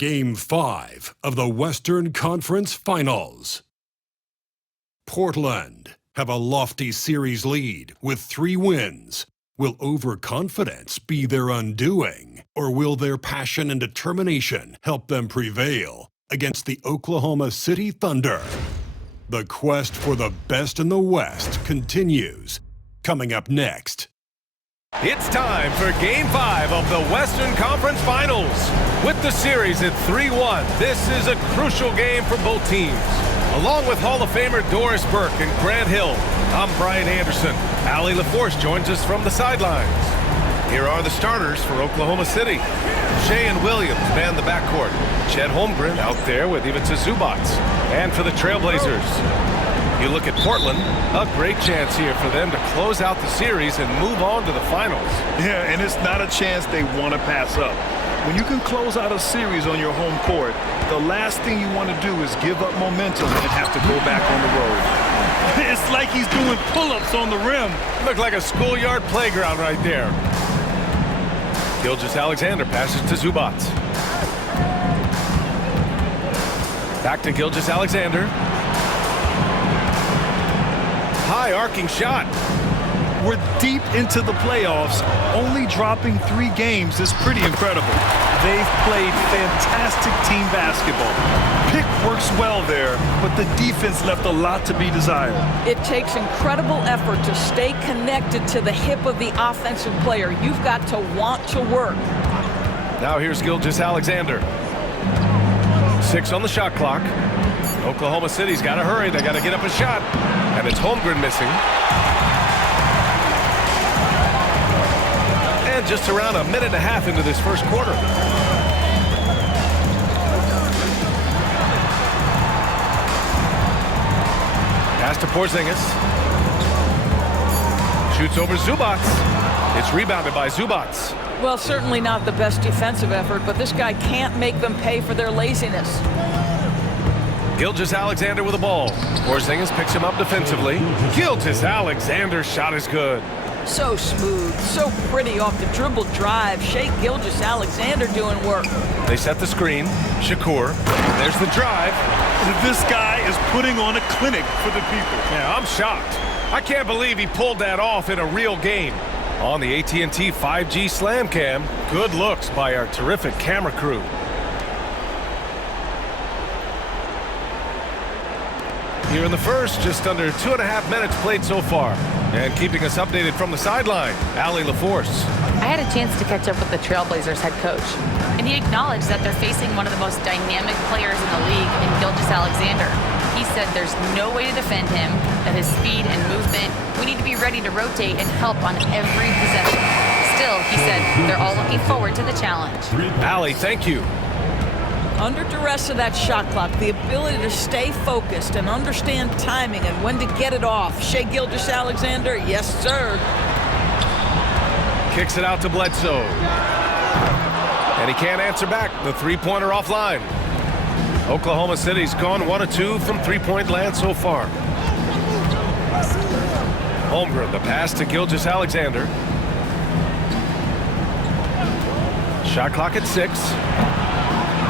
Game 5 of the Western Conference Finals. Portland have a lofty series lead with 3 wins. Will overconfidence be their undoing, or will their passion and determination help them prevail against the Oklahoma City Thunder? The quest for the best in the West continues. Coming up next. It's time for Game 5 of the Western Conference Finals. With the series at 3-1, this is a crucial game for both teams. Along with Hall of Famer Doris Burke and Grant Hill, I'm Brian Anderson. Allie LaForce joins us from the sidelines. Here are the starters for Oklahoma City. SHAI and Williams man the backcourt. Chet Holmgren out there with Ivica Zubac. And for the Trailblazers, you look at Portland, a great chance here for them to close out the series and move on to the finals. Yeah, and it's not a chance they want to pass up. When you can close out a series on your home court, the last thing you want to do is give up momentum and have to go back on the road. It's like he's doing pull-ups on the rim. Looked like a schoolyard playground right there. Gilgeous-Alexander passes to Zubac. Back to Gilgeous-Alexander. High arcing shot. We're deep into the playoffs. Only dropping 3 games is pretty incredible. They've played fantastic team basketball. Pick works well there, but the defense left a lot to be desired. It takes incredible effort to stay connected to the hip of the offensive player. You've got to want to work. Now here's Gilgeous-Alexander. 6 on the shot clock. Oklahoma City's got to hurry. They got to get up a shot. And it's Holmgren missing. And just around a minute and a half into this first quarter. Pass to Porzingis. Shoots over Zubac. It's rebounded by Zubac. Well, certainly not the best defensive effort, but this guy can't make them pay for their laziness. Gilgeous-Alexander with the ball. Porzingis picks him up defensively. Gilgeous-Alexander's shot is good. So smooth, so pretty off the dribble drive. SHAI Gilgeous-Alexander doing work. They set the screen. Shakur. There's the drive. This guy is putting on a clinic for the people. Yeah, I'm shocked. I can't believe he pulled that off in a real game. On the AT&T 5G Slam Cam, good looks by our terrific camera crew. Here in the first, just under 2.5 minutes played so far. And keeping us updated from the sideline, Allie LaForce. I had a chance to catch up with the Trailblazers head coach, and he acknowledged that they're facing one of the most dynamic players in the league in Gilgeous-Alexander. He said there's no way to defend him, that his speed and movement, we need to be ready to rotate and help on every possession. Still, he said they're all looking forward to the challenge. Allie, thank you. Under duress of that shot clock, the ability to stay focused and understand timing and when to get it off. SHAI Gilgeous-Alexander, yes, sir. Kicks it out to Bledsoe. And he can't answer back. The three-pointer offline. Oklahoma City's gone 1 of 2 from three-point land so far. Holmgren, the pass to Gilgeous-Alexander. Shot clock at 6.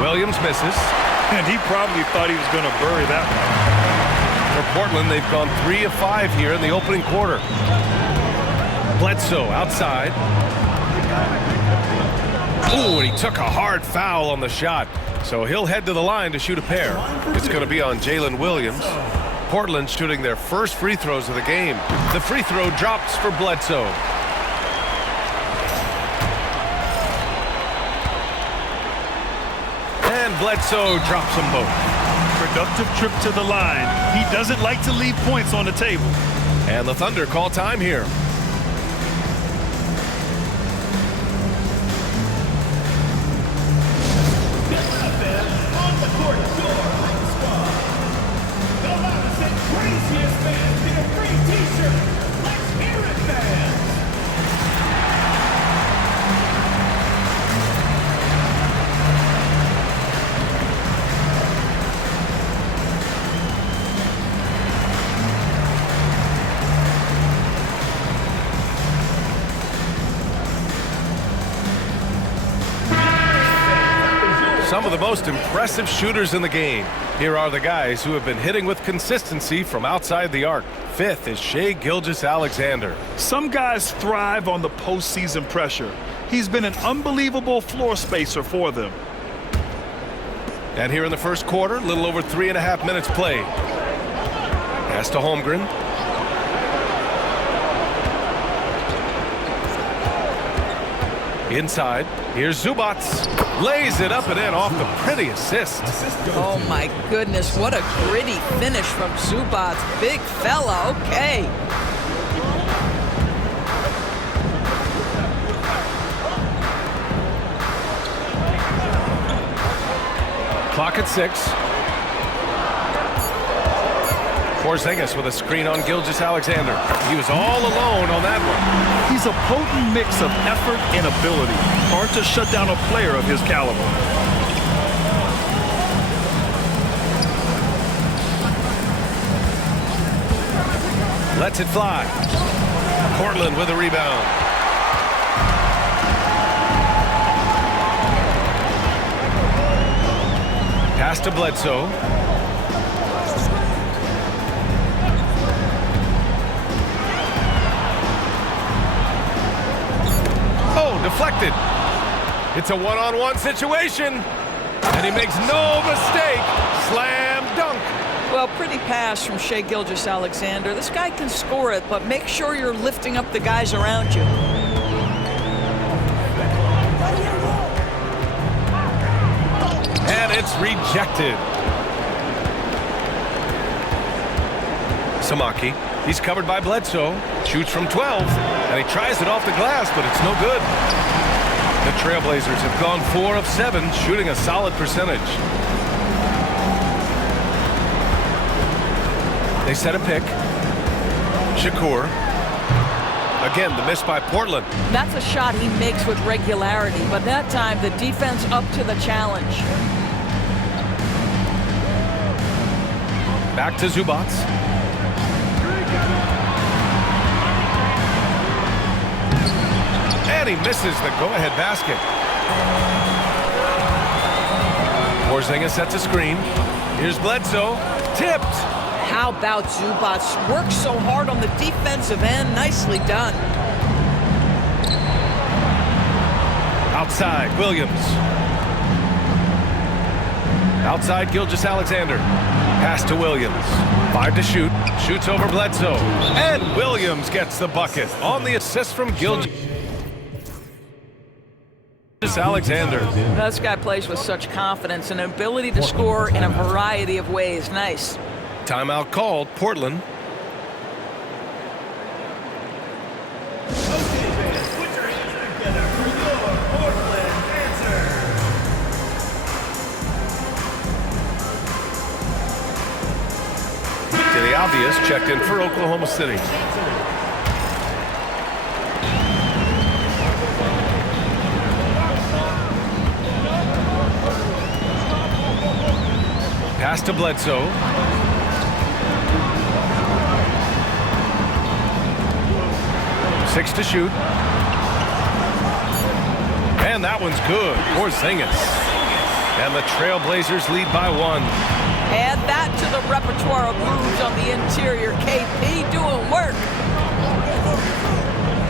Williams misses. And he probably thought he was going to bury that one. For Portland, they've gone 3 of 5 here in the opening quarter. Bledsoe outside. Ooh, and he took a hard foul on the shot. So he'll head to the line to shoot a pair. It's going to be on Jalen Williams. Portland shooting their first free throws of the game. The free throw drops for Bledsoe. And Bledsoe drops them both. Productive trip to the line. He doesn't like to leave points on the table. And the Thunder call time here. Some of the most impressive shooters in the game. Here are the guys who have been hitting with consistency from outside the arc. Fifth is SHAI Gilgeous-Alexander. Some guys thrive on the postseason pressure. He's been an unbelievable floor spacer for them. And here in the first quarter, a little over 3.5 minutes played. Pass to Holmgren. Inside, here's Zubac. Lays it up and in off the pretty assist. Oh my goodness, what a gritty finish from Zubac. Big fella, okay. Clock at 6. Porzingis with a screen on Gilgeous-Alexander. He was all alone on that one. He's a potent mix of effort and ability. Hard to shut down a player of his caliber. Lets it fly. Portland with a rebound. Pass to Bledsoe. Oh, deflected. It's a one-on-one situation. And he makes no mistake. Slam dunk. Well, pretty pass from SHAI Gilgeous-Alexander. This guy can score it, but make sure you're lifting up the guys around you. And it's rejected. Samaki. He's covered by Bledsoe. Shoots from 12. And he tries it off the glass, but it's no good. The Trailblazers have gone 4 of 7, shooting a solid percentage. They set a pick. Shakur. Again, the miss by Portland. That's a shot he makes with regularity, but that time the defense up to the challenge. Back to Zubac. And he misses the go-ahead basket. Porzingis sets a screen. Here's Bledsoe. Tipped. How about Zubac? Works so hard on the defensive end. Nicely done. Outside, Williams. Outside, Gilgeous-Alexander. Pass to Williams. 5 to shoot. Shoots over Bledsoe. And Williams gets the bucket on the assist from Gilgeous-Alexander. This guy plays with such confidence and an ability to score in a variety of ways. Nice. Timeout called, Portland. To the obvious, checked in for Oklahoma City. Pass to Bledsoe. Six to shoot. And that one's good. Porzingis. And the Trailblazers lead by 1. Add that to the repertoire of moves on the interior. KP doing work.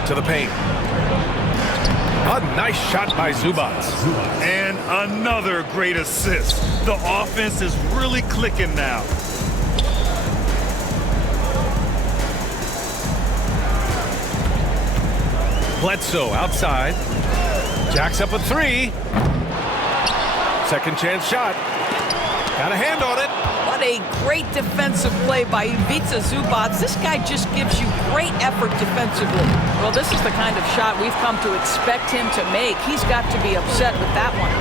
To the paint. A nice shot by Zubac. And another great assist. The offense is really clicking now. Bledsoe outside. Jacks up a 3. Second chance shot. Got a hand on it. What a great defensive play by Ivica Zubac. This guy just gives you great effort defensively. Well, this is the kind of shot we've come to expect him to make. He's got to be upset with that one.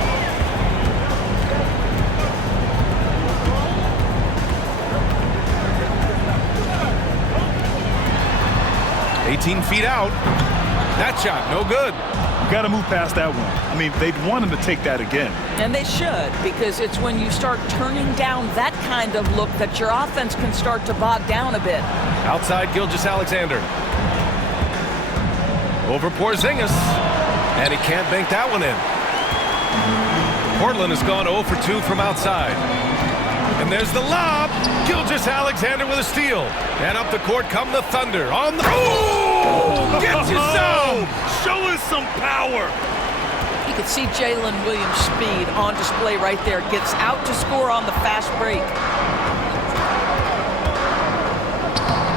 $18 feet out. That shot, no good. Got to move past that one. I mean, they'd want him to take that again. And they should, because it's when you start turning down that kind of look that your offense can start to bog down a bit. Outside, Gilgeous-Alexander. Over Porzingis. And he can't bank that one in. Portland has gone 0 for 2 from outside. And there's the lob. Gilgeous-Alexander with a steal. And up the court come the Thunder on the... Oh! Gets his zone! Show us some power! You can see Jalen Williams' speed on display right there. Gets out to score on the fast break.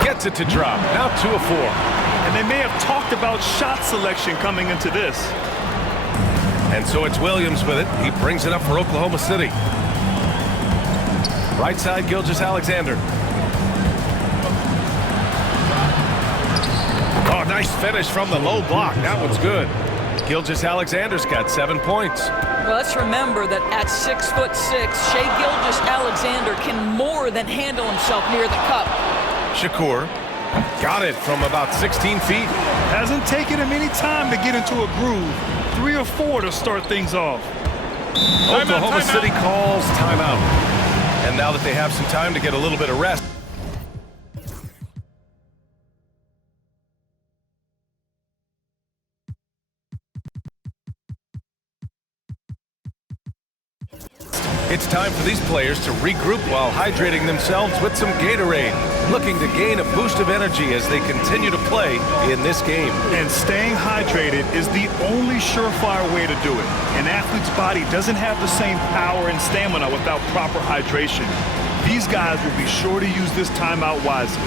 Gets it to drop. Now 2 of 4. And they may have talked about shot selection coming into this. And so it's Williams with it. He brings it up for Oklahoma City. Right side, Gilgeous-Alexander. Oh, nice finish from the low block. That one's good. Gilgeous-Alexander's got 7 points. Well, let's remember that at 6'6", Shai Gilgeous-Alexander can more than handle himself near the cup. Shakur got it from about 16 feet. Hasn't taken him any time to get into a groove. 3 or 4 to start things off. Oklahoma City calls timeout. And now that they have some time to get a little bit of rest. It's time for these players to regroup while hydrating themselves with some Gatorade, looking to gain a boost of energy as they continue to play in this game. And staying hydrated is the only surefire way to do it. An athlete's body doesn't have the same power and stamina without proper hydration. These guys will be sure to use this timeout wisely.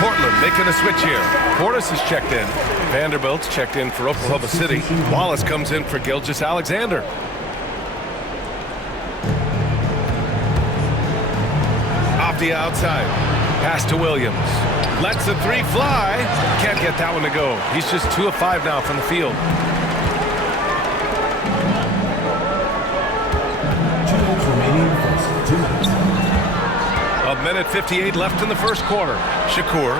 Portland making a switch here. Portis is checked in. Vanderbilt's checked in for Oklahoma City. Wallace comes in for Gilgeous-Alexander. Off the outside. Pass to Williams. Lets the 3 fly. Can't get that one to go. He's just 2 of 5 now from the field. A minute 58 left in the first quarter. Shakur.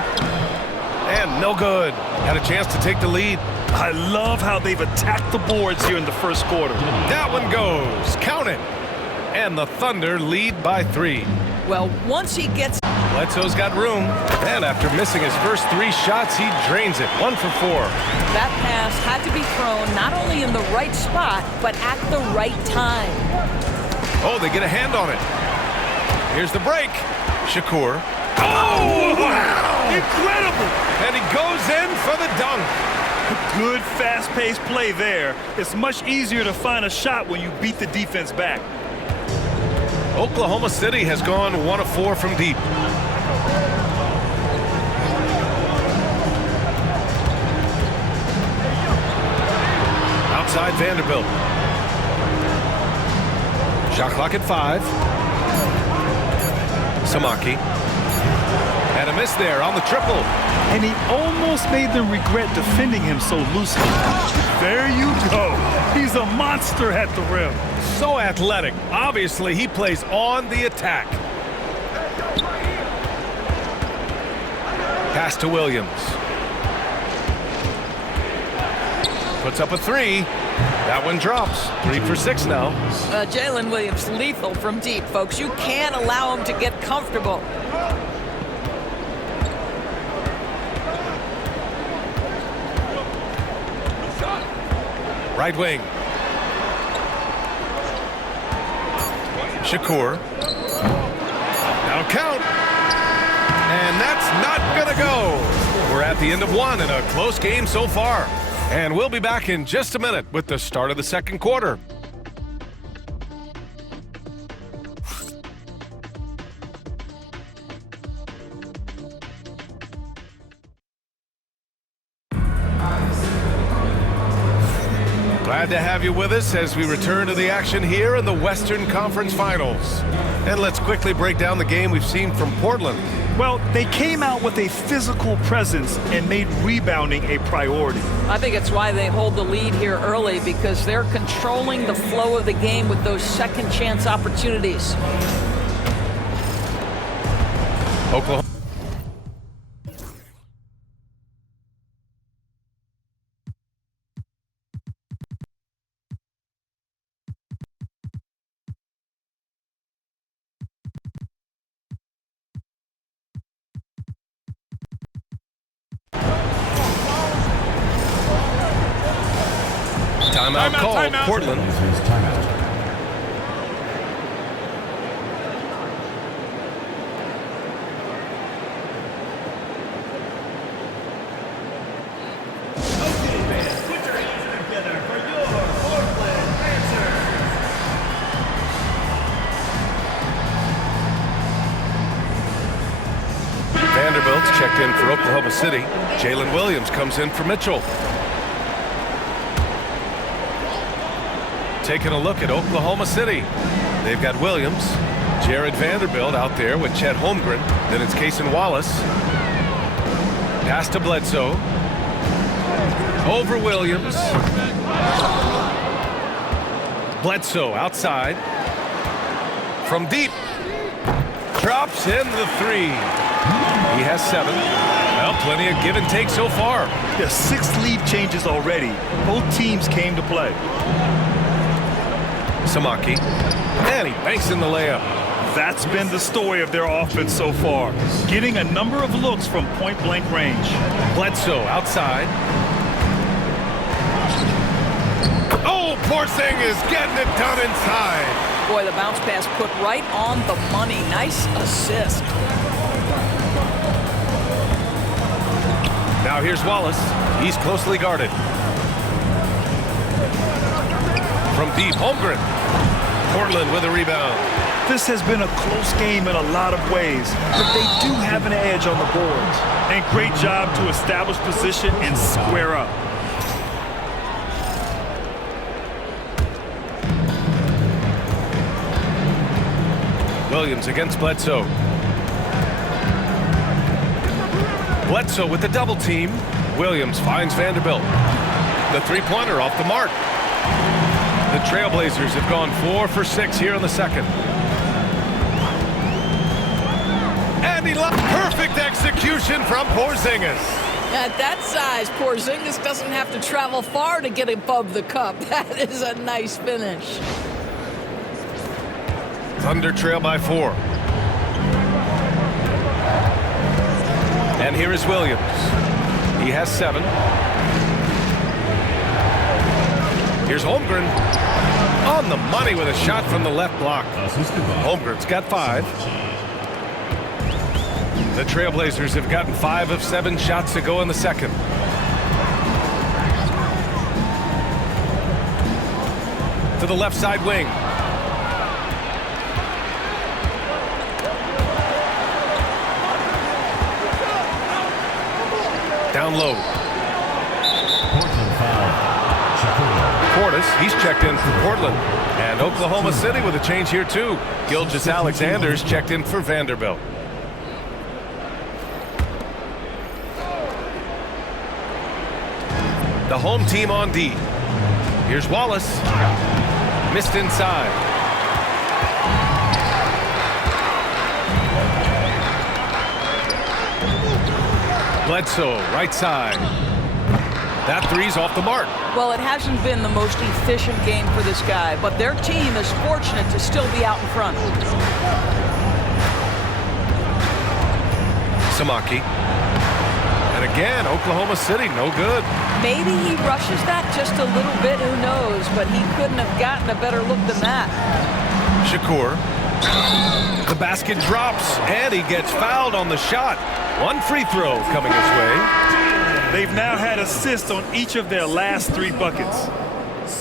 And no good. Had a chance to take the lead. I love how they've attacked the boards here in the first quarter. That one goes. Count it. And the Thunder lead by 3. Well, once he gets... Bledsoe's got room. And after missing his first 3 shots, he drains it. 1 for 4. That pass had to be thrown not only in the right spot, but at the right time. Oh, they get a hand on it. Here's the break. Shakur. Oh, wow! Incredible! And he goes in for the dunk. Good fast-paced play there. It's much easier to find a shot when you beat the defense back. Oklahoma City has gone 1 of 4 from deep. Outside Vanderbilt. Shot clock at 5. Samaki. And a miss there on the triple. And he almost made them regret defending him so loosely. There you go. He's a monster at the rim. So athletic. Obviously, he plays on the attack. Pass to Williams. Puts up a 3. That one drops. 3 for 6 now. Jalen Williams lethal from deep, folks. You can't allow him to get comfortable. Right wing. Shakur. Now count. And that's not gonna go. We're at the end of 1 in a close game so far. And we'll be back in just a minute with the start of the second quarter. Glad to have you with us as we return to the action here in the Western Conference Finals. And let's quickly break down the game we've seen from Portland. Well, they came out with a physical presence and made rebounding a priority. I think it's why they hold the lead here early, because they're controlling the flow of the game with those second chance opportunities. Oklahoma. Timeout called. Portland. Vanderbilt's checked in for Oklahoma City. Jalen Williams comes in for Mitchell. Taking a look at Oklahoma City. They've got Williams, Jared Vanderbilt out there with Chet Holmgren. Then it's Cason Wallace. Pass to Bledsoe. Over Williams. Bledsoe outside. From deep. Drops in the three. He has 7. Well, plenty of give and take so far. There's 6 lead changes already. Both teams came to play. Samaki. And he banks in the layup. That's been the story of their offense so far. Getting a number of looks from point-blank range. Bledsoe outside. Oh, Porzingis getting it done inside. Boy, the bounce pass put right on the money. Nice assist. Now here's Wallace. He's closely guarded. From deep, Holmgren. Portland with a rebound. This has been a close game in a lot of ways, but they do have an edge on the boards. And great job to establish position and square up. Williams against Bledsoe. Bledsoe with the double team. Williams finds Vanderbilt. The three-pointer off the mark. The Trailblazers have gone 4 for 6 here in the second. And he left perfect execution from Porzingis. At that size, Porzingis doesn't have to travel far to get above the cup. That is a nice finish. Thunder trail by 4. And here is Williams. He has 7. Here's Holmgren on the money with a shot from the left block. Holmgren's got 5. The Trailblazers have gotten 5 of 7 shots to go in the second. To the left side wing. Down low. Portis, he's checked in for Portland. And Oklahoma City with a change here too. Gilgeous-Alexander's checked in for Vanderbilt. The home team on D. Here's Wallace. Missed inside. Bledsoe, right side. That three's off the mark. Well, it hasn't been the most efficient game for this guy, but their team is fortunate to still be out in front. Samaki. And again, Oklahoma City, no good. Maybe he rushes that just a little bit, who knows, but he couldn't have gotten a better look than that. Shakur. The basket drops, and he gets fouled on the shot. 1 free throw coming his way. They've now had assists on each of their last 3 buckets.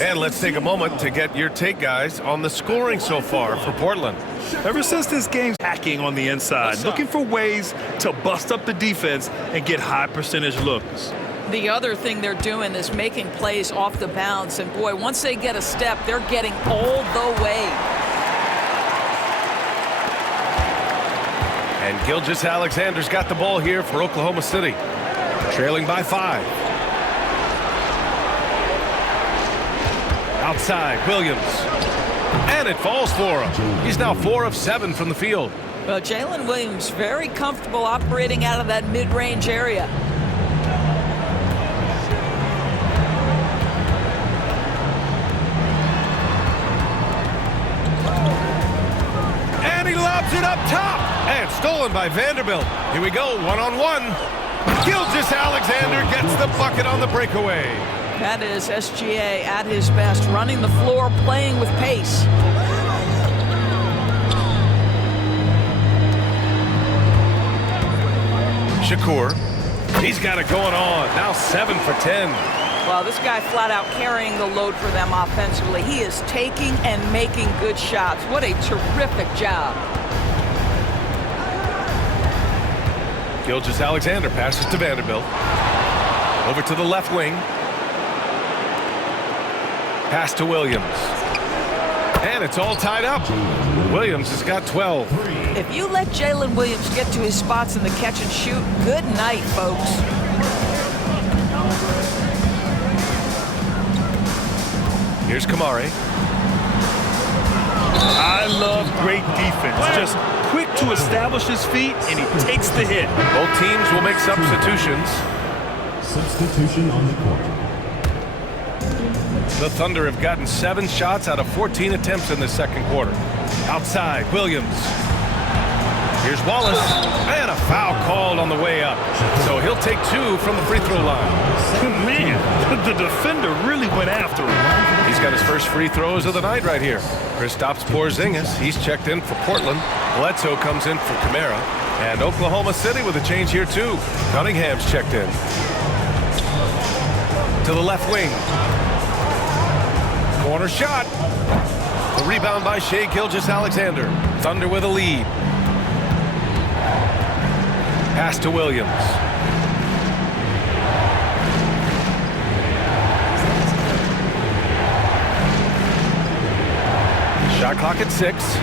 And let's take a moment to get your take, guys, on the scoring so far for Portland. Ever since this game's hacking on the inside, looking for ways to bust up the defense and get high percentage looks. The other thing they're doing is making plays off the bounce. And boy, once they get a step, they're getting all the way. And Gilgeous Alexander's got the ball here for Oklahoma City. Trailing by 5. Outside, Williams. And it falls for him. He's now 4 of 7 from the field. Well, Jalen Williams very comfortable operating out of that mid-range area. And he lobs it up top. And stolen by Vanderbilt. Here we go, one-on-one. Gilgeous Alexander gets the bucket on the breakaway. That is SGA at his best, running the floor, playing with pace. Shakur, he's got it going on. Now 7 for 10. Well, this guy flat out carrying the load for them offensively. He is taking and making good shots. What a terrific job. Gilgeous Alexander passes to Vanderbilt. Over to the left wing. Pass to Williams. And it's all tied up. Williams has got 12. If you let Jalen Williams get to his spots in the catch and shoot, good night, folks. Here's Kamari. I love great defense. Just quick to establish his feet, and he takes the hit. Both teams will make substitutions. Substitution on the court. The Thunder have gotten 7 shots out of 14 attempts in the second quarter. Outside, Williams. Here's Wallace. And a foul called on the way up. So he'll take 2 from the free throw line. Man, the defender really went after him. He's got his first free throws of the night right here. Kristaps Porzingis, he's checked in for Portland. Bledsoe comes in for Camara. And Oklahoma City with a change here too. Cunningham's checked in. To the left wing. Corner shot. The rebound by SHAI Gilgeous Alexander. Thunder with a lead. Pass to Williams. Shot clock at 6.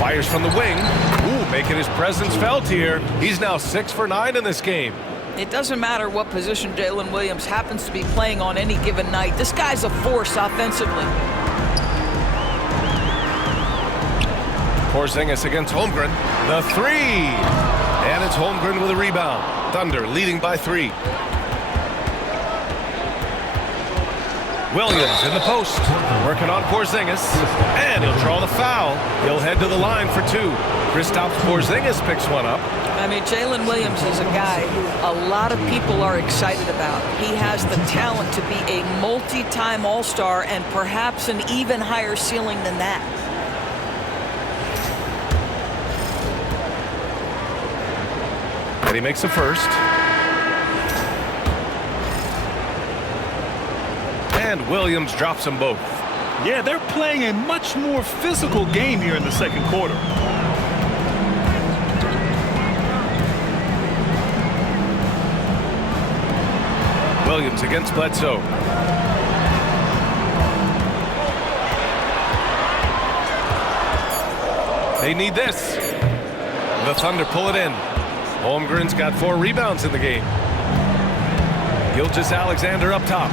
Fires from the wing. Ooh, making his presence felt here. He's now 6 for 9 in this game. It doesn't matter what position Jalen Williams happens to be playing on any given night. This guy's a force offensively. Porzingis against Holmgren. The 3. And it's Holmgren with a rebound. Thunder leading by 3. Williams in the post. Working on Porzingis. And he'll draw the foul. He'll head to the line for 2. Kristaps Porzingis picks one up. I mean, Jalen Williams is a guy who a lot of people are excited about. He has the talent to be a multi-time All-Star and perhaps an even higher ceiling than that. And he makes the first. And Williams drops them both. Yeah, they're playing a much more physical game here in the second quarter. Williams against Bledsoe. They need this. The Thunder pull it in. Holmgren's got 4 rebounds in the game. Gilgeous Alexander up top.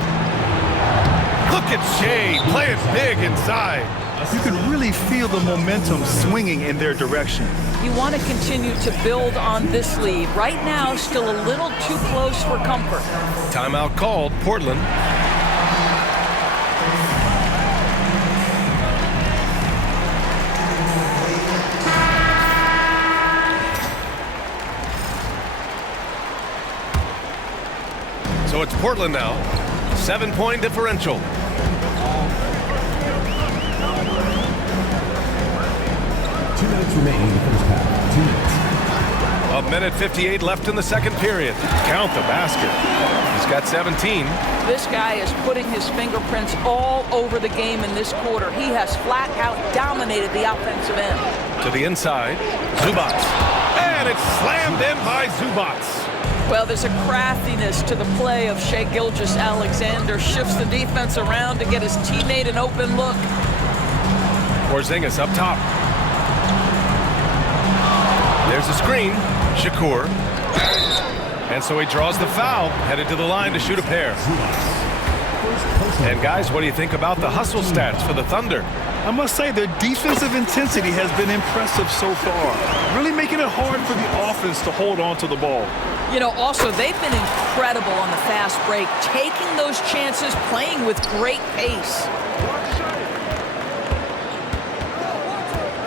Look at SHAI playing big inside. You can really feel the momentum swinging in their direction. You want to continue to build on this lead. Right now, still a little too close for comfort. Timeout called, Portland. So it's Portland now. 7-point differential. Remaining in the first half. 2 minutes. A minute 58 left in the second period. Count the basket. He's got 17. This guy is putting his fingerprints all over the game in this quarter. He has flat out dominated the offensive end. To the inside, Zubats. And it's slammed in by Zubats. Well, there's a craftiness to the play of Shai Gilgeous-Alexander. Shifts the defense around to get his teammate an open look. Porzingis up top. There's the screen. Shakur. And so he draws the foul, headed to the line to shoot a pair. And guys, what do you think about the hustle stats for the Thunder? I must say their defensive intensity has been impressive so far, really making it hard for the offense to hold on to the ball. You know, also, they've been incredible on the fast break, taking those chances, playing with great pace.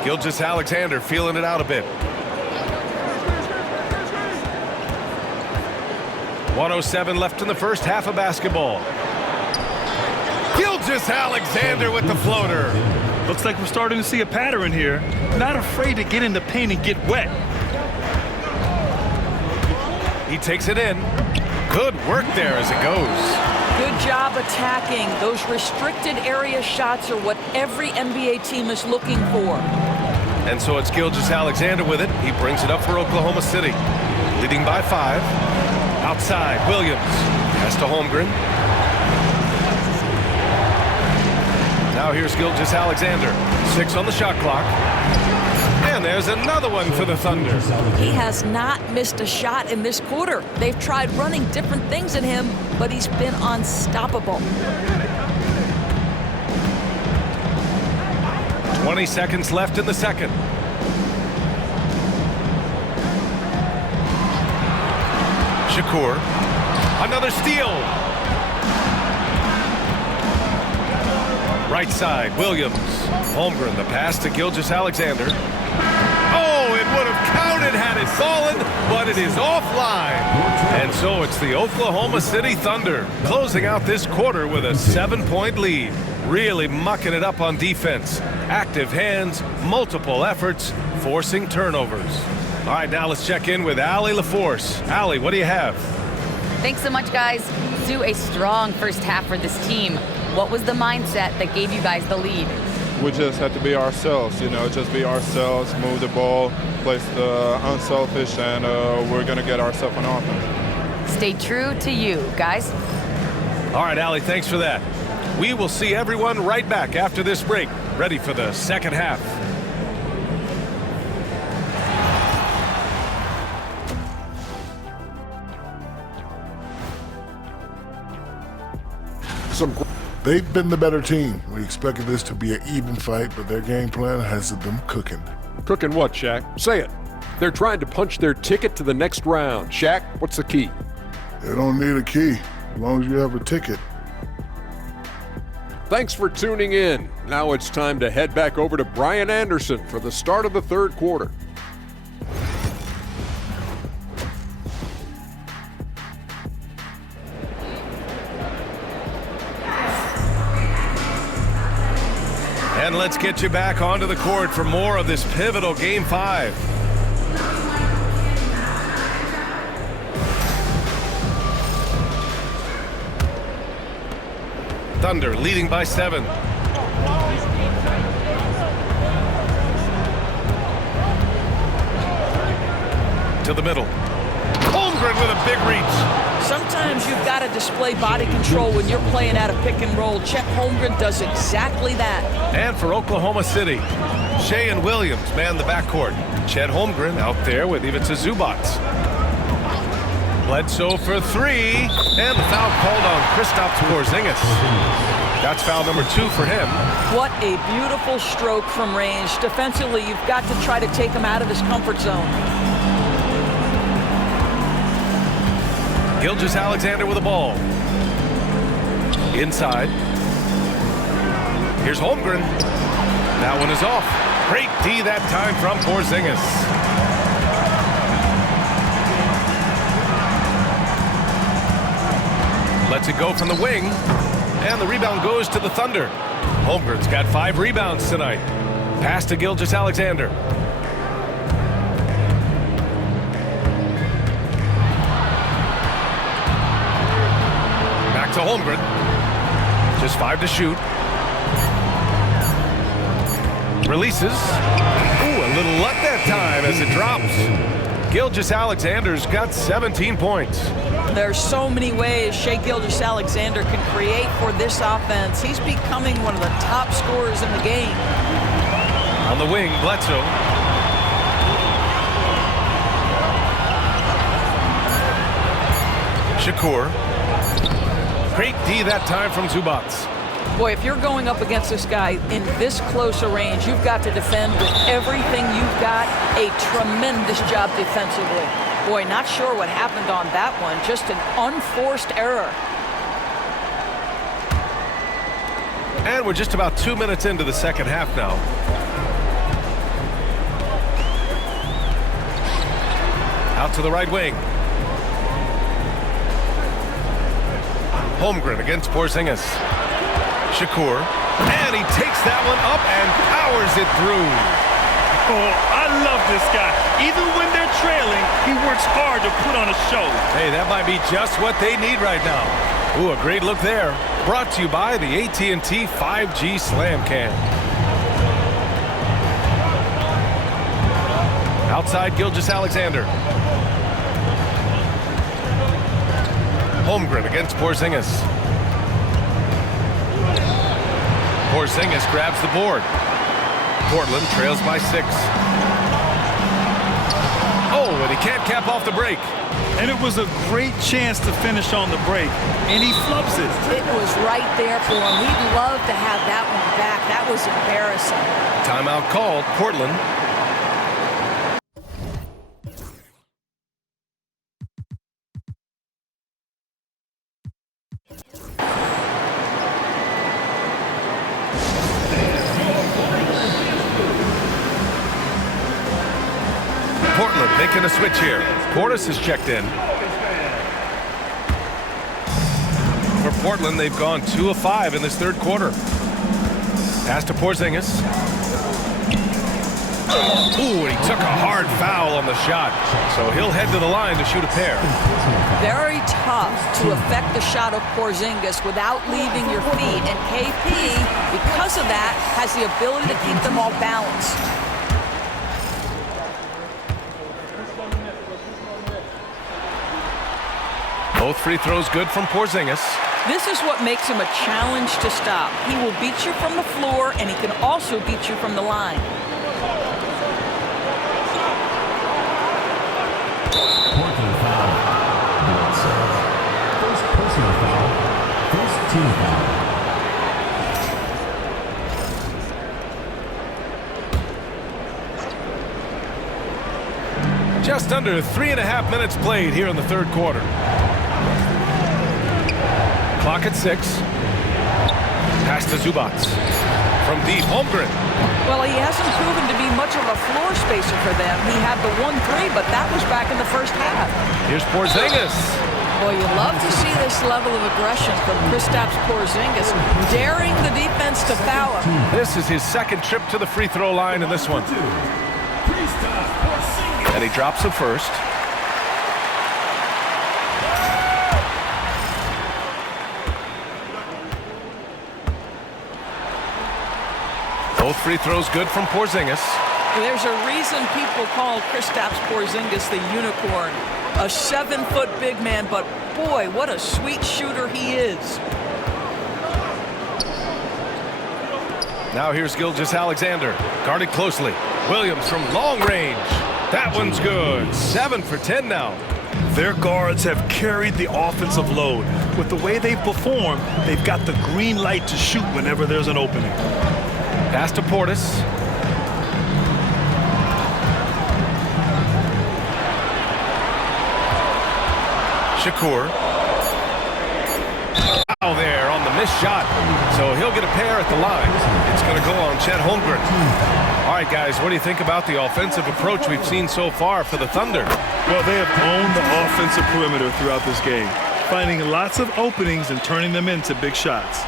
Gilgeous-Alexander feeling it out a bit. 1:07 left in the first half of basketball. Gilgeous-Alexander with the floater. Looks like we're starting to see a pattern here. Not afraid to get in the paint and get wet. He takes it in. Good work there as it goes. Good job attacking. Those restricted area shots are what every NBA team is looking for. And so it's Gilgeous-Alexander with it. He brings it up for Oklahoma City. Leading by 5. Outside, Williams. Pass to Holmgren. Now here's Gilgeous-Alexander. 6 on the shot clock. And there's another one for the Thunder. He has not missed a shot in this quarter. They've tried running different things at him, but he's been unstoppable. 20 seconds left in the second. Shakur. Another steal. Right side, Williams. Holmgren, the pass to Gilgeous-Alexander. Oh, it would have counted had it fallen, but it is offline. And so it's the Oklahoma City Thunder closing out this quarter with a 7-point lead. Really mucking it up on defense. Active hands, multiple efforts, forcing turnovers. All right, now let's check in with Allie LaForce. Allie, what do you have? Thanks so much, guys. Sue, a strong first half for this team. What was the mindset that gave you guys the lead? We just had to be ourselves, just be ourselves, move the ball, play unselfish, and we're going to get ourselves an offense. Stay true to you, guys. All right, Allie, thanks for that. We will see everyone right back after this break, ready for the second half. They've been the better team. We expected this to be an even fight, but their game plan has them cooking. Cooking what, Shaq? Say it. They're trying to punch their ticket to the next round. Shaq, what's the key? They don't need a key, as long as you have a ticket. Thanks for tuning in. Now it's time to head back over to Brian Anderson for the start of the third quarter. And let's get you back onto the court for more of this pivotal Game 5. Thunder leading by 7. To the middle. Holmgren with a big reach. Sometimes you've got to display body control when you're playing out of pick and roll. Chet Holmgren does exactly that. And for Oklahoma City, Shai and Williams man the backcourt. Chet Holmgren out there with Ivica Zubac. Bledsoe for 3, and the foul called on Kristaps Porzingis. That's foul number 2 for him. What a beautiful stroke from range. Defensively, you've got to try to take him out of his comfort zone. Gilgeous-Alexander with the ball. Inside. Here's Holmgren. That one is off. Great D that time from Porzingis. Lets it go from the wing. And the rebound goes to the Thunder. Holmgren's got 5 rebounds tonight. Pass to Gilgeous-Alexander. To Holmgren. Just 5 to shoot. Releases. Ooh, a little luck that time as it drops. Gilgeous-Alexander's got 17 points. There's so many ways Shai Gilgeous-Alexander can create for this offense. He's becoming one of the top scorers in the game. On the wing, Bledsoe. Shakur. Great D that time from Zubac. Boy, if you're going up against this guy in this close a range, you've got to defend with everything you've got. A tremendous job defensively. Boy, not sure what happened on that one. Just an unforced error. And we're just about 2 minutes into the second half now. Out to the right wing. Holmgren against Porzingis. Shakur. And he takes that one up and powers it through. Oh, I love this guy. Even when they're trailing, he works hard to put on a show. Hey, that might be just what they need right now. Ooh, a great look there. Brought to you by the AT&T 5G Slam Cam. Outside Gilgeous-Alexander. Holmgren against Porzingis. Porzingis grabs the board. Portland trails by 6. Oh, and he can't cap off the break. And it was a great chance to finish on the break, and he flubs it. It was right there for him. We'd love to have that one back. That was embarrassing. Timeout called, Portland. Portland making a switch here. Portis is checked in. For Portland, they've gone 2 of 5 in this third quarter. Pass to Porzingis. Ooh, and he took a hard foul on the shot. So he'll head to the line to shoot a pair. Very tough to affect the shot of Porzingis without leaving your feet. And KP, because of that, has the ability to keep them all balanced. Both free throws good from Porzingis. This is what makes him a challenge to stop. He will beat you from the floor, and he can also beat you from the line. Portland foul. First personal foul. First team foul. Just under 3.5 minutes played here in the third quarter. Clock at 6. Pass to Zubac. From deep, Holmgren. Well, he hasn't proven to be much of a floor spacer for them. He had the 1-3, but that was back in the first half. Here's Porzingis. Boy, you love to see this level of aggression from Kristaps Porzingis, daring the defense to foul him. This is his second trip to the free throw line in this one. And he drops the first. Both free throws good from Porzingis. There's a reason people call Kristaps Porzingis the unicorn. A 7-foot big man, but boy, what a sweet shooter he is. Now here's Gilgeous-Alexander, guarded closely. Williams from long range. That one's good. 7 for 10 now. Their guards have carried the offensive load. With the way they perform, they've got the green light to shoot whenever there's an opening. Pass to Portis. Shakur. Foul there on the missed shot. So he'll get a pair at the line. It's going to go on Chet Holmgren. All right, guys, what do you think about the offensive approach we've seen so far for the Thunder? Well, they have owned the offensive perimeter throughout this game, finding lots of openings and turning them into big shots.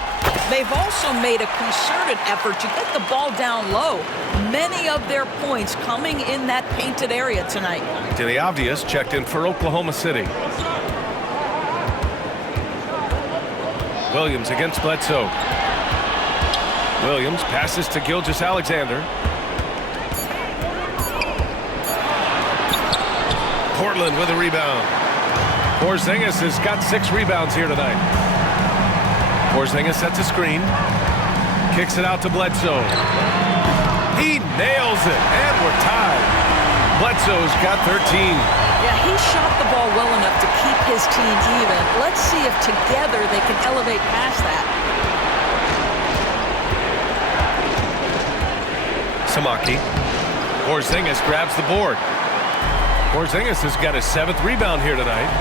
They've also made a concerted effort to get the ball down low. Many of their points coming in that painted area tonight. To the obvious, checked in for Oklahoma City. Williams against Bledsoe. Williams passes to Gilgeous-Alexander. Portland with a rebound. Porzingis has got 6 rebounds here tonight. Porzingis sets a screen. Kicks it out to Bledsoe. He nails it, and we're tied. Bledsoe's got 13. Yeah, he shot the ball well enough to keep his team even. Let's see if together they can elevate past that. Samaki. Porzingis grabs the board. Porzingis has got his 7th rebound here tonight.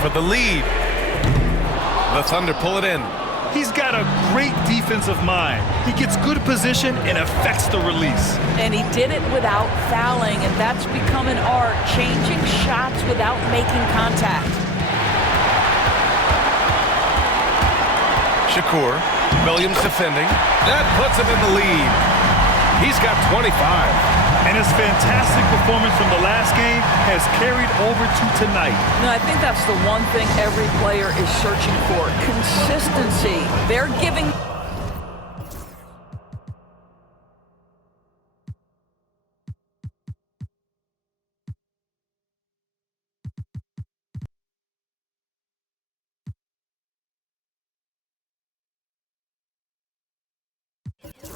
For the lead. The Thunder pull it in. He's got a great defensive mind. He gets good position and affects the release. And he did it without fouling, and that's become an art, changing shots without making contact. Shakur. Williams defending. That puts him in the lead. He's got 25. And his fantastic performance from the last game has carried over to tonight. No, I think that's the one thing every player is searching for. Consistency. They're giving...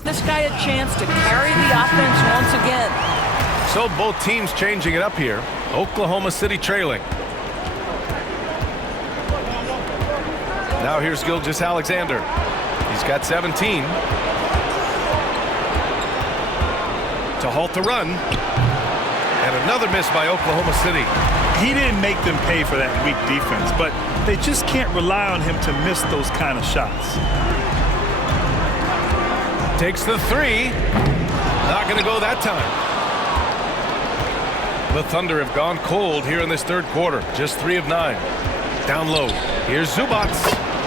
this guy a chance to carry the offense once again. So both teams changing it up here. Oklahoma City trailing. Now here's Gilgeous-Alexander. He's got 17. To halt the run. And another miss by Oklahoma City. He didn't make them pay for that weak defense, but they just can't rely on him to miss those kind of shots. Takes the 3. Not going to go that time. The Thunder have gone cold here in this third quarter. Just 3 of 9. Down low. Here's Zubac.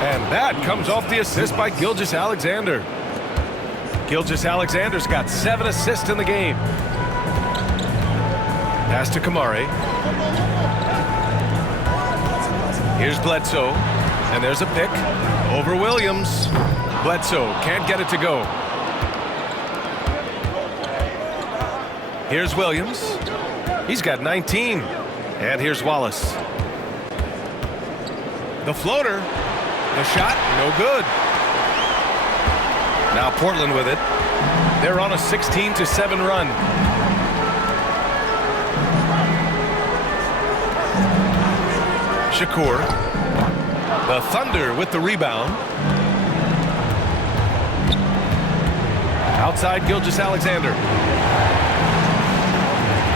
And that comes off the assist by Gilgeous-Alexander. Gilgeous-Alexander's got 7 assists in the game. Pass to Kamare. Here's Bledsoe. And there's a pick. Over Williams. Bledsoe can't get it to go. Here's Williams. He's got 19. And here's Wallace. The floater. The shot, no good. Now Portland with it. They're on a 16-7 run. Shakur. The Thunder with the rebound. Outside Gilgeous-Alexander.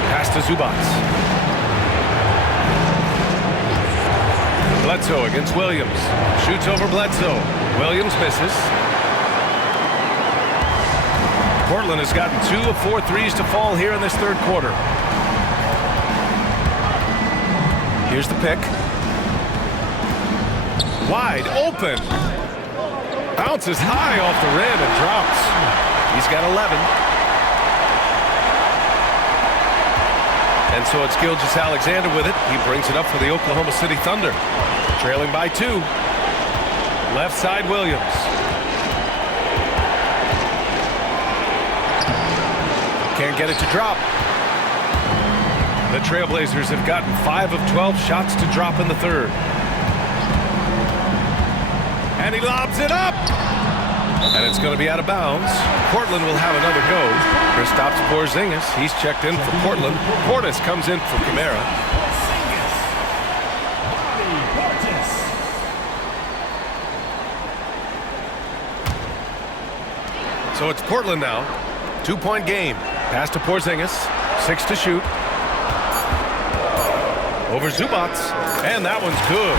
Pass to Zubac. Bledsoe against Williams. Shoots over Bledsoe. Williams misses. Portland has gotten 2 of 4 threes to fall here in this third quarter. Here's the pick. Wide open. Bounces high off the rim and drops. He's got 11. And so it's Gilgeous-Alexander with it. He brings it up for the Oklahoma City Thunder. Trailing by 2. Left side Williams. Can't get it to drop. The Trailblazers have gotten 5 of 12 shots to drop in the third. And he lobs it up. And it's going to be out of bounds. Portland will have another go. Kristaps Porzingis, he's checked in for Portland. Portis comes in for Kamara. So it's Portland now. 2-point game. Pass to Porzingis. 6 to shoot. Over Zubac. And that one's good.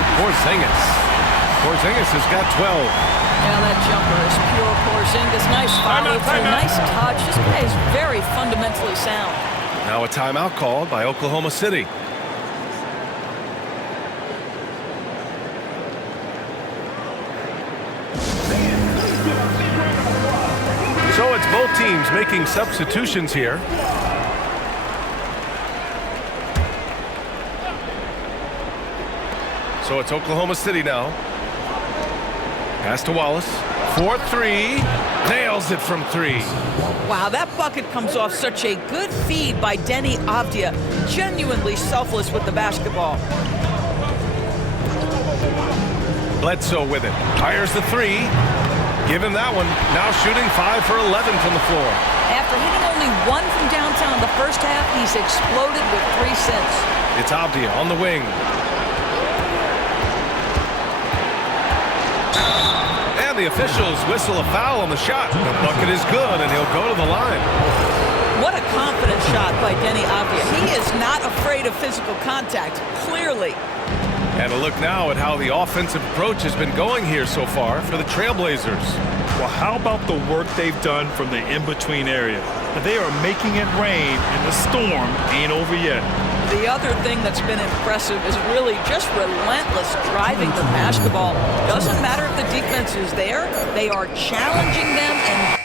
Porzingis has got 12. Yeah, that jumper is pure Porzingis. Nice follow through, nice touch. This guy is very fundamentally sound. Now a timeout called by Oklahoma City. So it's both teams making substitutions here. So it's Oklahoma City now. Pass to Wallace. 4-3. Nails it from 3. Wow, that bucket comes off such a good feed by Denny Avdia. Genuinely selfless with the basketball. Bledsoe with it. Fires the 3. Give him that one. Now shooting 5 for 11 from the floor. After hitting only 1 from downtown in the first half, he's exploded with 3 since. It's Avdia on the wing. And the officials whistle a foul on the shot. The bucket is good, and he'll go to the line. What a confident shot by Denny Avdia. He is not afraid of physical contact, clearly. And a look now at how the offensive approach has been going here so far for the Trailblazers. Well, how about the work they've done from the in-between area? They are making it rain, and the storm ain't over yet. The other thing that's been impressive is really just relentless driving the basketball. Doesn't matter if the defense is there, they are challenging them and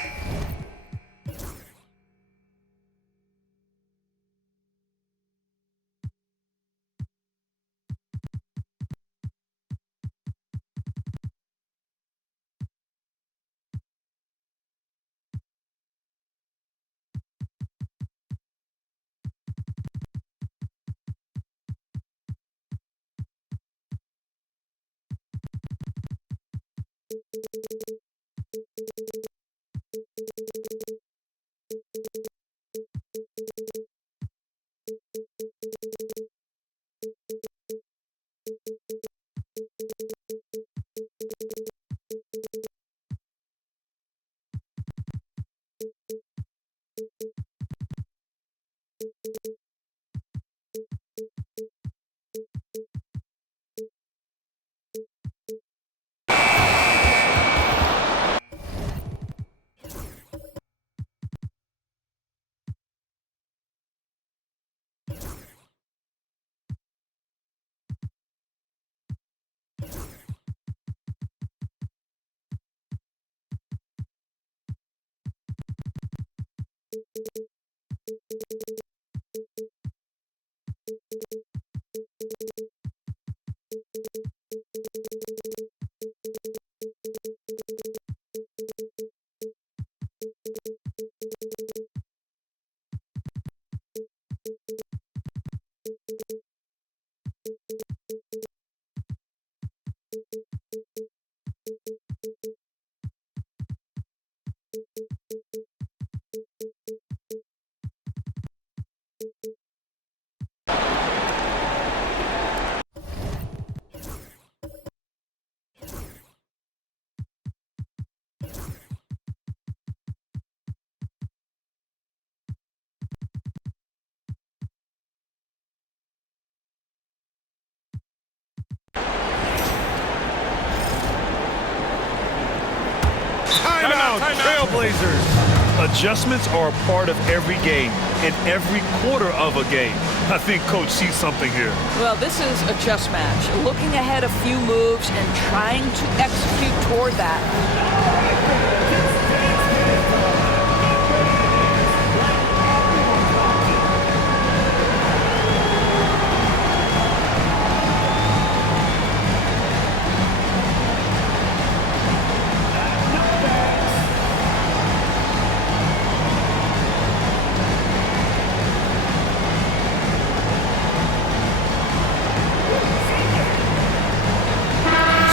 Trailblazers. Adjustments are a part of every game and every quarter of a game. I think Coach sees something here. well, this is a chess match. Looking ahead a few moves and trying to execute toward that.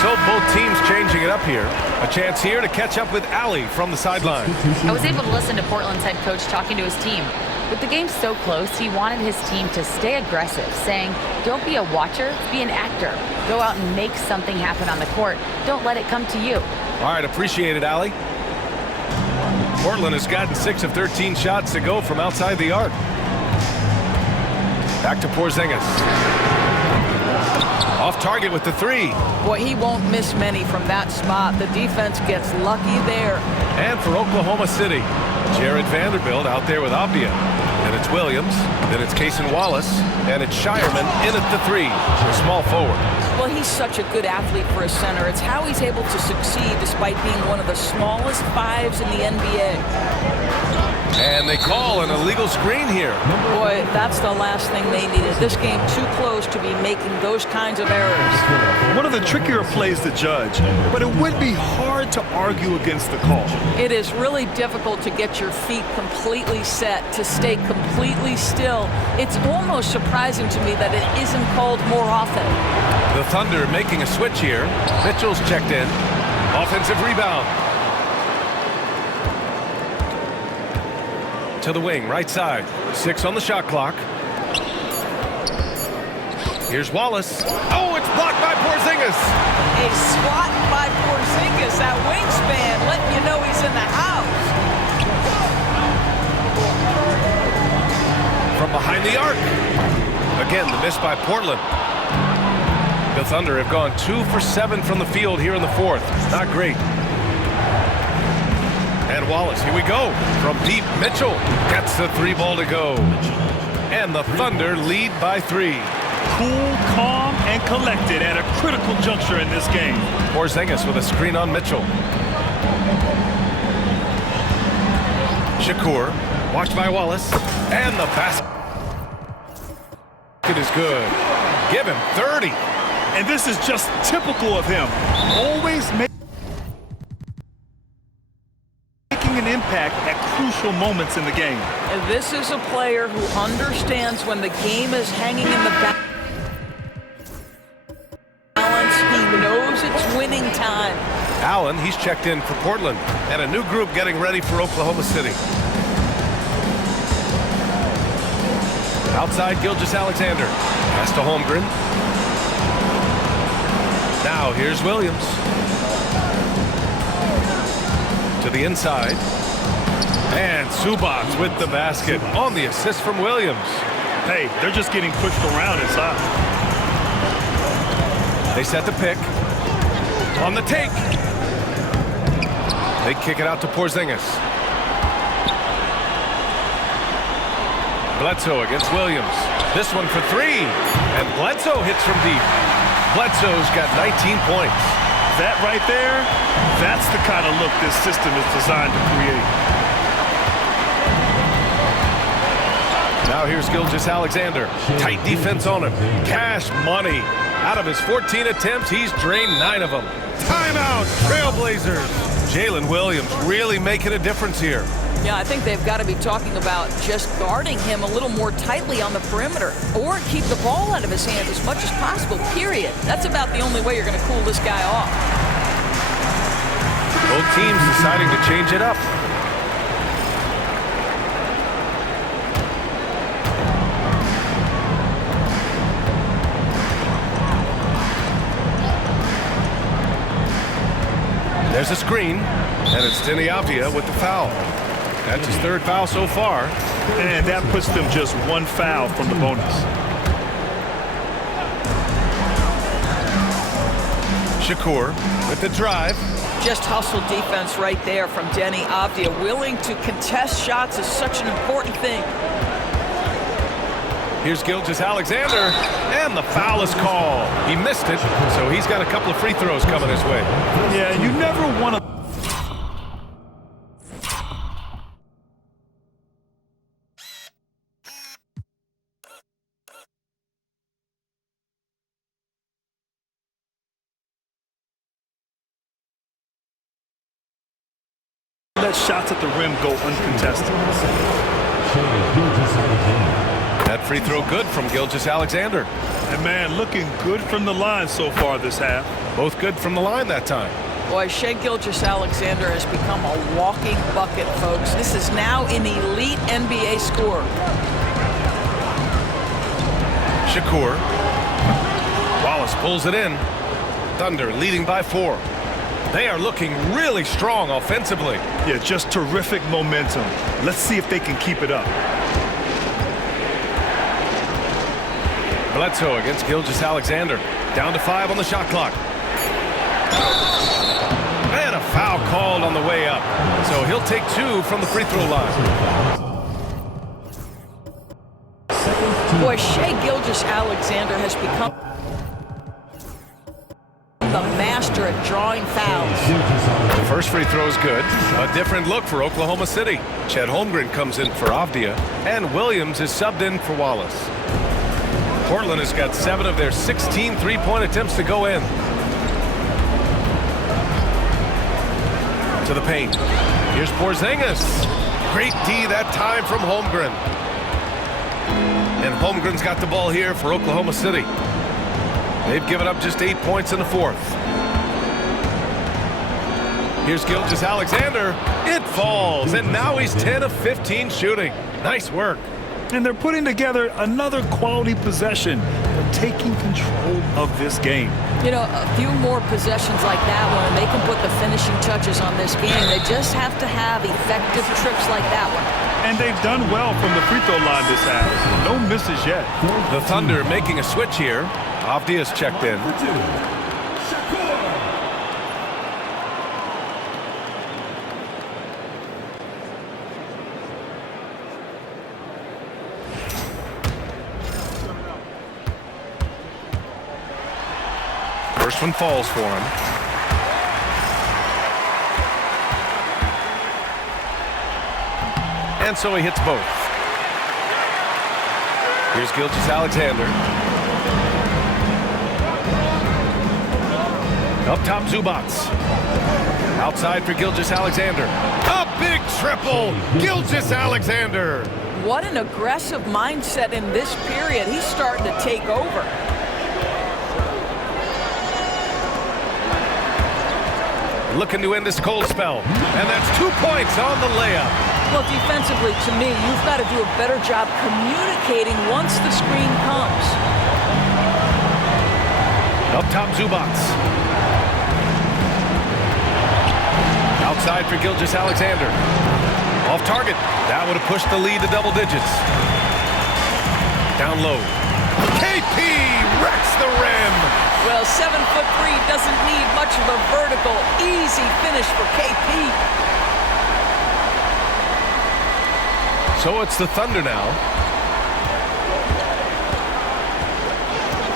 So both teams changing it up here. A chance here to catch up with Allie from the sideline. I was able to listen to Portland's head coach talking to his team. With the game so close, he wanted his team to stay aggressive, saying, don't be a watcher, be an actor. Go out and make something happen on the court. Don't let it come to you. All right, appreciate it, Allie. Portland has gotten 6 of 13 shots to go from outside the arc. Back to Porzingis. Off target with the 3. Boy, he won't miss many from that spot. The defense gets lucky there. And for Oklahoma City, Jared Vanderbilt out there with Avdia. Then it's Williams, then it's Cason Wallace, and it's Shireman in at the 3, the small forward. Well, he's such a good athlete for a center. It's how he's able to succeed despite being one of the smallest 5s in the NBA. And they call an illegal screen here. Boy, that's the last thing they needed. This game too close to be making those kinds of errors. One of the trickier plays to judge, but it would be hard to argue against the call. It is really difficult to get your feet completely set, to stay completely still. It's almost surprising to me that it isn't called more often. The Thunder making a switch here. Mitchell's checked in. Offensive rebound. To the wing, right side. 6 on the shot clock. Here's Wallace. Oh, it's blocked by Porzingis. A swat by Porzingis. That wingspan letting you know he's in the house. From behind the arc. Again, the miss by Portland. The Thunder have gone 2 for 7 from the field here in the fourth. Not great. And Wallace, here we go. From deep, Mitchell gets the 3-ball to go. And the Thunder lead by 3. Cool, calm, and collected at a critical juncture in this game. Porzingis with a screen on Mitchell. Shakur, watched by Wallace. And the basket is good. Give him 30. And this is just typical of him. Always making an impact at crucial moments in the game. And this is a player who understands when the game is hanging in the balance. He knows it's winning time. Allen, he's checked in for Portland. And a new group getting ready for Oklahoma City. Outside, Gilgeous-Alexander. Pass to Holmgren. Now here's Williams. To the inside. And Zubac with the basket on the assist from Williams. Hey, they're just getting pushed around inside. They set the pick. On the take. They kick it out to Porzingis. Bledsoe against Williams. This one for 3. And Bledsoe hits from deep. Bledsoe's got 19 points. That right there, that's the kind of look this system is designed to create. Now here's Gilgeous-Alexander. Tight defense on him. Cash money. Out of his 14 attempts, he's drained 9 of them. Timeout, Trailblazers. Jalen Williams really making a difference here. Yeah, I think they've got to be talking about just guarding him a little more tightly on the perimeter or keep the ball out of his hands as much as possible, period. That's about the only way you're going to cool this guy off. Both teams deciding to change it up. There's a screen, and it's Denny Avdia with the foul. That's his 3rd foul so far. And that puts them just 1 foul from the bonus. Shakur with the drive. Just hustle defense right there from Denny Avdia. Willing to contest shots is such an important thing. Here's Gilgeous-Alexander, and the foul is called. He missed it, so he's got a couple of free throws coming his way. Yeah, you never want to let shots at the rim go uncontested. That free throw good from Gilgeous-Alexander. And man, looking good from the line so far this half. Both good from the line that time. Boy, SHAI Gilgeous-Alexander has become a walking bucket, folks. This is now an elite NBA scorer. Shakur. Wallace pulls it in. Thunder leading by 4. They are looking really strong offensively. Yeah, just terrific momentum. Let's see if they can keep it up. Bledsoe against Gilgeous-Alexander. Down to 5 on the shot clock. And a foul called on the way up. So he'll take 2 from the free throw line. Boy, SHAI Gilgeous-Alexander has become the a master at drawing fouls. The first free throw is good. A different look for Oklahoma City. Chet Holmgren comes in for Avdia, and Williams is subbed in for Wallace. Portland has got 7 of their 16 three-point attempts to go in. To the paint. Here's Porzingis. Great D that time from Holmgren. And Holmgren's got the ball here for Oklahoma City. They've given up just 8 points in the fourth. Here's Gilgeous-Alexander. It falls, and now he's 10 of 15 shooting. Nice work. And they're putting together another quality possession. They're taking control of this game. You know, a few more possessions like that one, and they can put the finishing touches on this game. They just have to have effective trips like that one. And they've done well from the free throw line this half. No misses yet. The Thunder making a switch here. Avdia's checked in. First one falls for him. And so he hits both. Here's Gilgeous-Alexander. Up top, Zubats. Outside for Gilgeous-Alexander. A big triple! Gilgeous-Alexander! What an aggressive mindset in this period. He's starting to take over. Looking to end this cold spell. And that's 2 points on the layup. Well, defensively, to me, you've got to do a better job communicating once the screen comes. Up top, Zubats. Outside for Gilgeous-Alexander. Off target. That would have pushed the lead to double digits. Down low. KP wrecks the rim. Well, 7'3" doesn't need much of a vertical. Easy finish for KP. So it's the Thunder now.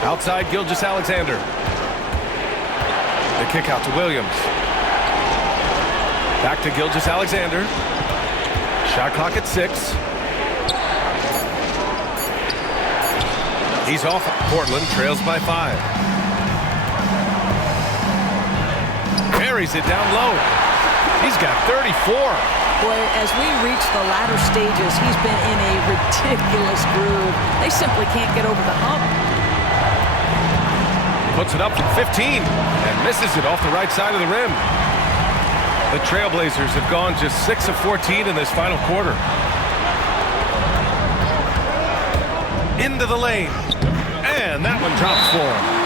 Outside, Gilgeous-Alexander. The kick out to Williams. Back to Gilgeous-Alexander. Shot clock at 6. He's off. Portland trails by 5. Carries it down low. He's got 34. Boy, as we reach the latter stages, he's been in a ridiculous groove. They simply can't get over the hump. Puts it up from 15 and misses it off the right side of the rim. The Trailblazers have gone just 6 of 14 in this final quarter. Into the lane. And that one drops for him.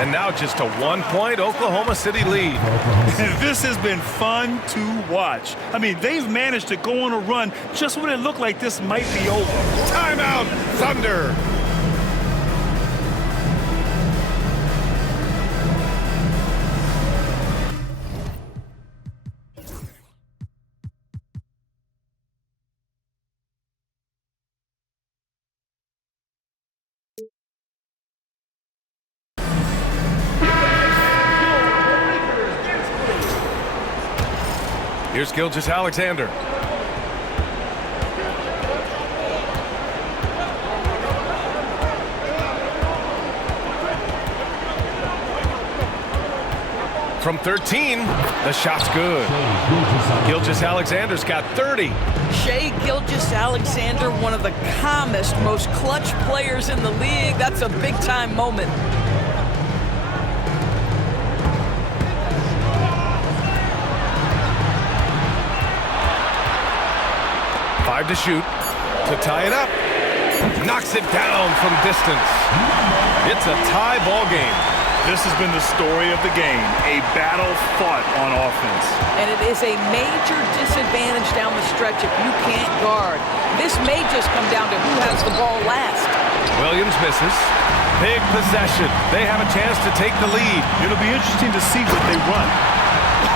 And now just a 1-point Oklahoma City lead. This has been fun to watch. I mean, they've managed to go on a run just when it looked like this might be over. Timeout, Thunder. Here's Gilgeous-Alexander. From 13, the shot's good. Gilgeous-Alexander's got 30. Shai Gilgeous-Alexander, one of the calmest, most clutch players in the league. That's a big-time moment. To shoot, to tie it up. Knocks it down from distance. It's a tie ball game. This has been the story of the game, a battle fought on offense. And it is a major disadvantage down the stretch if you can't guard. This may just come down to who has the ball last. Williams misses. Big possession. They have a chance to take the lead. It'll be interesting to see what they run.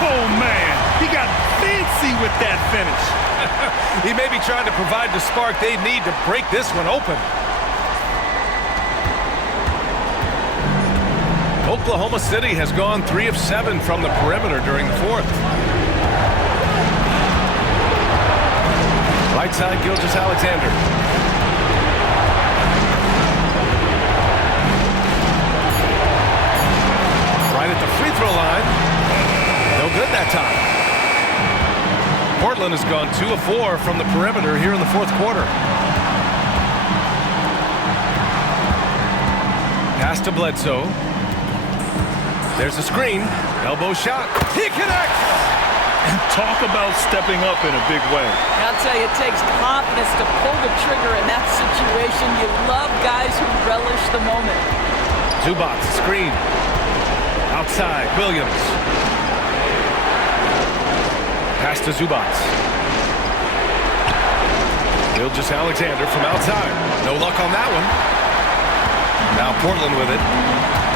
Oh, man, he got fancy with that finish. He may be trying to provide the spark they need to break this one open. Oklahoma City has gone 3 of 7 from the perimeter during the fourth. Right side, Gilgeous-Alexander. Right at the free throw line. No good that time. Portland has gone 2 of 4 from the perimeter here in the fourth quarter. Pass to Bledsoe. There's a screen. Elbow shot. He connects! And talk about stepping up in a big way. I'll tell you, it takes confidence to pull the trigger in that situation. You love guys who relish the moment. Zubac, screen. Outside, Williams. Pass to Zubac. Gilgeous-Alexander from outside. No luck on that one. Now Portland with it.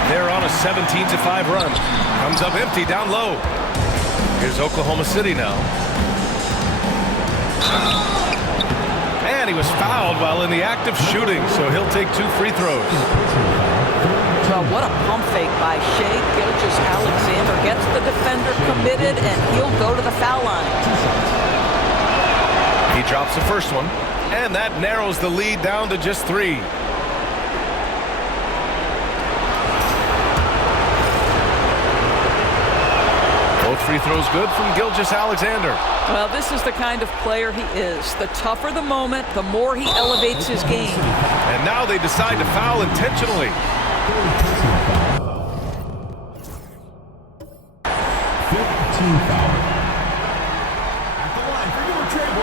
They're on a 17-5 run. Comes up empty down low. Here's Oklahoma City now. And he was fouled while in the act of shooting, so he'll take 2 free throws. Well, what a pump fake by SHAI. Gilgeous-Alexander gets the defender committed, and he'll go to the foul line. He drops the first one, and that narrows the lead down to just 3. Both free throws good from Gilgeous-Alexander. Well, this is the kind of player he is. The tougher the moment, the more he elevates his game. And now they decide to foul intentionally.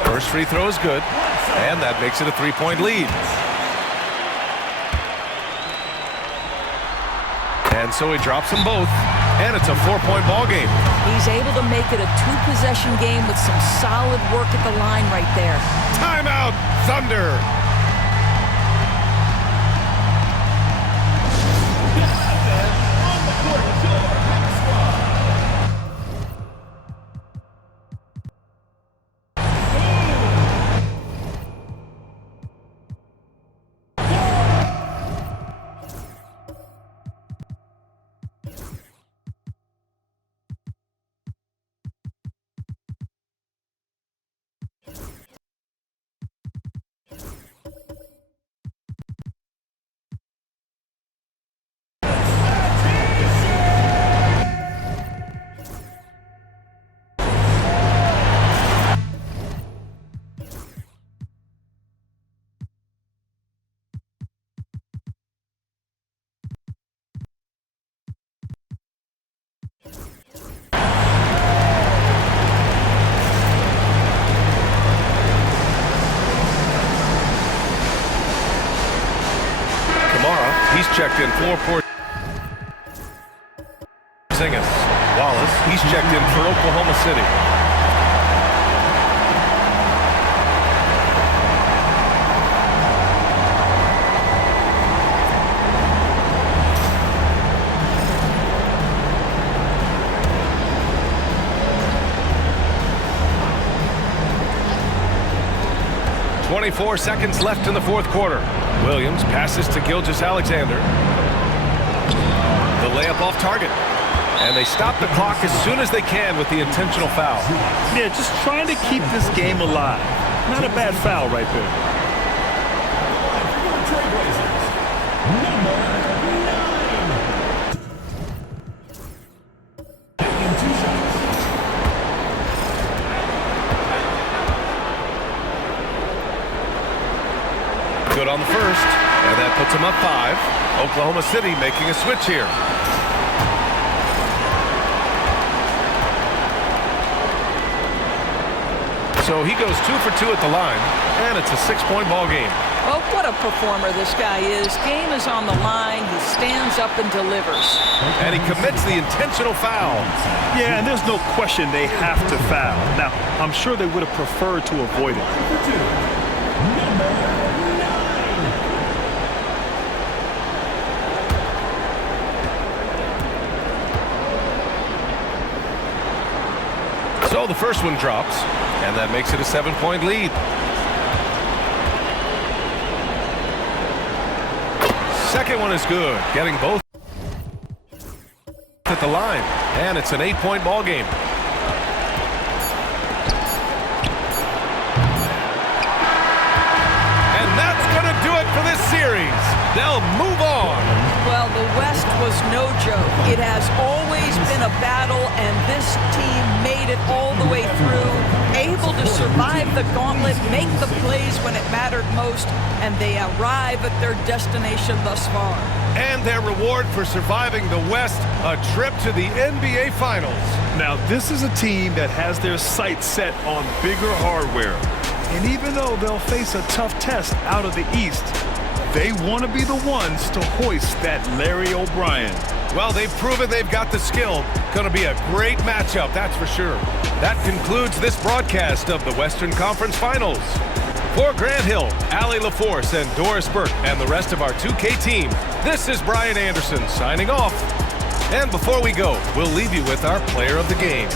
First free throw is good, and that makes it a 3-point lead. And so he drops them both, and it's a 4-point ball game. He's able to make it a 2-possession game with some solid work at the line right there. Timeout, Thunder. He's checked in for Porzingis. Wallace, he's checked in for Oklahoma City. .24 seconds left in the fourth quarter. Williams passes to Gilgeous-Alexander. The layup off target. And they stop the clock as soon as they can with the intentional foul. Yeah, just trying to keep this game alive. Not a bad foul right there. Good on the first, and that puts them up 5. Oklahoma City making a switch here. So he goes 2 for 2 at the line, and it's a 6-point ball game. Well, what a performer this guy is. Game is on the line. He stands up and delivers. And he commits the intentional foul. Yeah, and there's no question they have to foul. Now, I'm sure they would have preferred to avoid it. So the first one drops, and that makes it a 7-point lead. Second one is good, getting both. the line, and it's an 8-point ball game. And that's going to do it for this series. They'll move on. Well, the West was no joke. It has always been a battle, and this team made it all the way through, able to survive the gauntlet, make the plays when it mattered most, and they arrive at their destination thus far. And their reward for surviving the West, a trip to the NBA Finals. Now, this is a team that has their sights set on bigger hardware. And even though they'll face a tough test out of the East, they want to be the ones to hoist that Larry O'Brien. Well, they've proven they've got the skill. Going to be a great matchup, that's for sure. That concludes this broadcast of the Western Conference Finals. For Grant Hill, Allie LaForce, and Doris Burke, and the rest of our 2K team, this is Brian Anderson signing off. And before we go, we'll leave you with our player of the game.